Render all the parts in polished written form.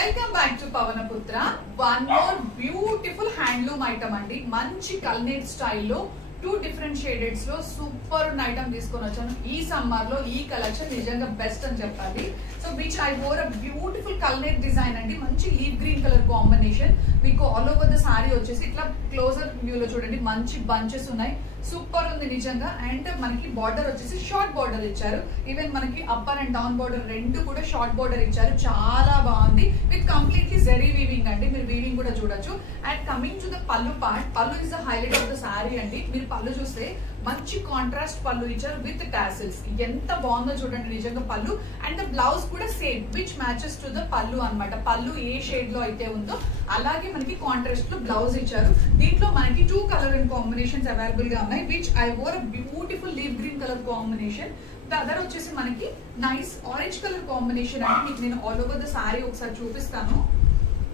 Welcome back to Pawanputra. One more beautiful handloom item అండి. మంచి కల్నేట్ స్టైల్లో 2 డిఫరెంట్ షేడెడ్స్ లో సూపర్ ఉన్న ఐటమ్ తీసుకొని వచ్చాను. ఈ సమ్మర్ లో ఈ కలెక్షన్ నిజంగా బెస్ట్ అని చెప్పాలి. So which I wore a beautiful కల్నేట్ డిజైన్ అండి. మంచి లీవ్ గ్రీన్ కలర్ కాంబినేషన్. మీకు ఆల్ ఓవర్ ద సారీ వచ్చేసి ఇట్లా క్లోజర్ వ్యూ లో చూడండి, మంచి బంచెస్ ఉన్నాయి. సూపర్ ఉంది నిజంగా. అండ్ మనకి బార్డర్ వచ్చేసి షార్ట్ బార్డర్ ఇచ్చారు. ఈవెన్ మనకి అప్పర్ అండ్ డౌన్ బార్డర్ రెండు కూడా షార్ట్ బార్డర్ ఇచ్చారు. చాలా బాగుంది విత్ కంప్లీట్లీ జెరీ వీవింగ్ అండి. మీరు వీవింగ్ కూడా చూడొచ్చు. అండ్ కమింగ్ టు ద పల్లు పార్ట్, పల్లు is the highlight of the sorry అండి. మీరు పల్లు చూస్తే మంచి కాంట్రాస్ట్ పల్లు ఇచ్చారు విత్ టాసిల్స్. ఎంత బాగుందో చూడండి నిజంగా పల్లు. అండ్ ద బ్లౌజ్ కూడా same which matches to the పల్లు అన్నమాట. పల్లు ఏ షేడ్ లో అయితే ఉందో అలాగే మనకి కాంట్రాస్ట్ లో బ్లౌజ్ ఇచ్చారు. దీంట్లో మనకి 2 కలర్ అండ్ కాంబినేషన్స్ అవైలబుల్ గా ఉన్నాయి. Which I wore a beautiful leave green colour combination. The other వచ్చేసి మనకి నైస్ ఆరెంజ్ కలర్ కాంబినేషన్ అండి. మీకు నేను ఆల్ ఓవర్ ద సారీ ఒకసారి చూపిస్తాను.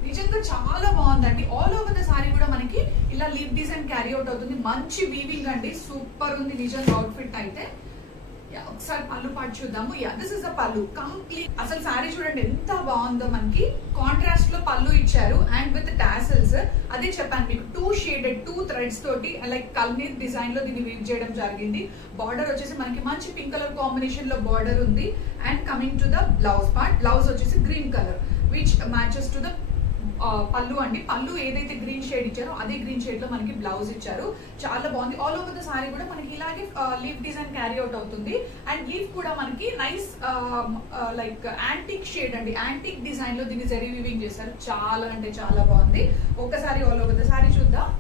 నిజంగా చాలా బాగుందండి. ఆల్ ఓవర్ ద సారీ కూడా మనకి ఇలా లీవ్ డిజైన్ క్యారీ అవుట్ అవుతుంది. మంచి వీవింగ్ అండి. సూపర్ ఉంది నిజంగా అవుట్ఫిట్ అయితే. ఒకసారి పళ్ళు పాటు చూద్దాము. దిస్ ఇస్ ద పళ్ళు కంప్లీట్. అసలు సారీ చూడండి ఎంత బాగుందో. మనకి కాంట్రాస్ట్ లో పళ్ళు ఇచ్చారు అండ్ విత్ టాసిల్స్. అదే చెప్పాను మీకు 2 షేడెడ్ 2 థ్రెడ్స్ తోటి లైక్ కల్నీర్ డిజైన్ లో దీన్ని వీవ్ చేయడం జరిగింది. బార్డర్ వచ్చేసి మనకి మంచి పింక్ కలర్ కాంబినేషన్ లో బార్డర్ ఉంది. And coming to the blouse part, blouse వచ్చేసి green colour which matches to the pallu అండి. పళ్ళు ఏదైతే గ్రీన్ షేడ్ ఇచ్చారో అదే గ్రీన్ షేడ్ లో మనకి బ్లౌజ్ ఇచ్చారు. చాలా బాగుంది. ఆల్ ఓవర్ ద సారీ కూడా మనకి ఇలాగే లీవ్ డిజైన్ క్యారీ అవుట్ అవుతుంది. అండ్ లీవ్ కూడా మనకి నైస్ లైక్ యాంటిక్ షేడ్ అండి. యాంటిక్ డిజైన్ లో దీన్ని జరీ వీవింగ్ చేశారు. చాలా అంటే చాలా బాగుంది. ఒకసారి ఆల్ ఓవర్ ద సారీ చూద్దాం.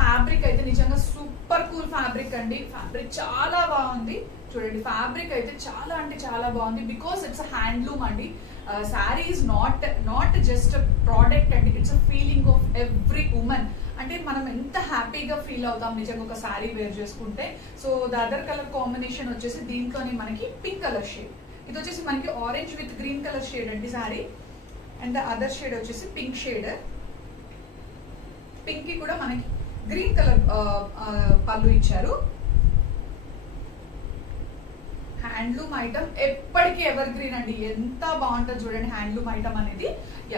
ఫ్యాబ్రిక్ అయితే నిజంగా సూపర్ కూల్ ఫ్యాబ్రిక్ అండి. ఫ్యాబ్రిక్ చాలా బాగుంది చూడండి. ఫ్యాబ్రిక్ అయితే చాలా అంటే చాలా బాగుంది. బికాస్ ఇట్స్ హ్యాండ్లూమ్ అండి. Sari is not just product అండి. It's a feeling of every women. అంటే మనం ఎంత హ్యాపీగా ఫీల్ అవుతాం నిజంగా ఒక శారీ వేర్ చేసుకుంటే. So the other colour combination వచ్చేసి దీంట్లోనే మనకి పింక్ కలర్ షేడ్. ఇది వచ్చేసి మనకి orange with green colour shade అండి sari. And the other shade వచ్చేసి పింక్ షేడ్. పింక్ కి కూడా మనకి గ్రీన్ కలర్ పళ్ళు ఇచ్చారు. హ్యాండ్లూమ్ ఐటమ్ ఎప్పటికీ ఎవర్ గ్రీన్ అండి. ఎంత బాగుంటుంది చూడండి హ్యాండ్లూమ్ ఐటమ్ అనేది.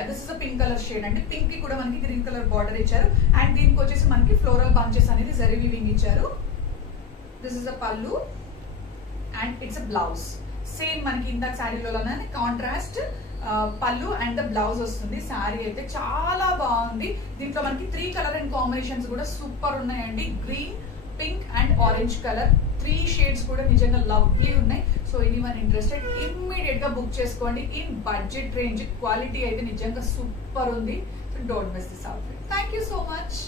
This is a pink colour shade అండి. పింక్ కి కూడా మనకి గ్రీన్ కలర్ బార్డర్ ఇచ్చారు. అండ్ దీనికి వచ్చేసి మనకి ఫ్లోరల్ బంచెస్ అనేది జరీ వీవింగ్ ఇచ్చారు. దిస్ ఇస్ అ పల్లు and it's a blouse. Same మనకి ఇందాక శారీలోనే కాంట్రాస్ట్ పల్లు అండ్ ద బ్లౌజ్ వస్తుంది. శారీ అయితే చాలా బాగుంది. దీంట్లో మనకి 3 కలర్ అండ్ కాంబినేషన్స్ కూడా సూపర్ ఉన్నాయండి. Green, pink and orange colour 3 shades కూడా నిజంగా లవ్లీ ఉన్నాయి. సో ఎనీవన్ ఇంట్రెస్టెడ్ ఇమ్మీడియట్ గా బుక్ చేసుకోండి. ఇన్ బడ్జెట్ రేంజ్ క్వాలిటీ అయితే నిజంగా సూపర్ ఉంది. So don't miss this outfit. Thank you so much.